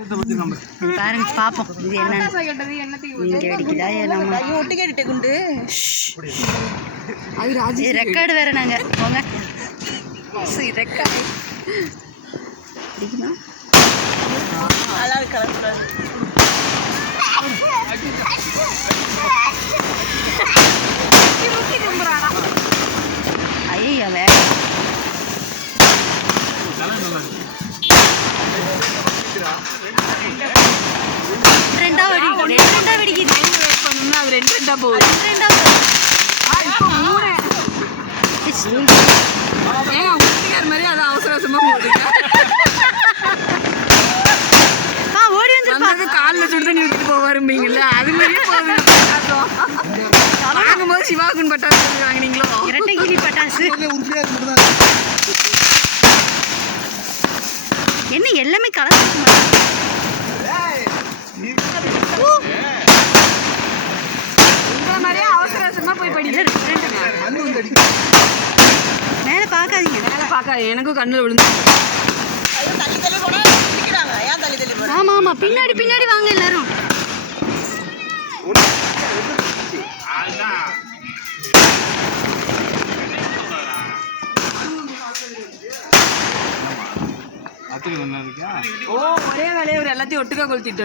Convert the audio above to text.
பாருங்க பாப்போம் இது என்ன நீங்க வெடிக்குதா நம்ம ஒட்டு கேட்டுட்டே குண்டு அது ரெக்கார்டு வேற நாங்க போங்க ரெக்கார்டு பிடிக்குமா அழகு கலக்கூடாது ஐயா வேற ரெண்டா வெடிக்குது அது ரெண்டா போகுது மாதிரி அது அவசர அவசரமா போகுது ஓடி வந்து காலில் சுடு தண்ணி விட்டுட்டு போவாரும்பீங்கல்ல அது மாதிரியே போகுது வாங்கும்போது சிவாகுன் பட்டாசு வாங்கினீங்களோ இரட்டை கிளி பட்டாசு என்ன எல்லாமே கலந்து மாதிரியே அவசர அவசரமா போய் படிக்க மேலே பார்க்காதீங்க எனக்கும் கண்ணில் விழுந்து ஆமா ஆமா பின்னாடி பின்னாடி வாங்க எல்லாரும் ஒரே வேலையை ஒரு எல்லாத்தையும் ஒட்டுக்கா கொளுத்திட்டு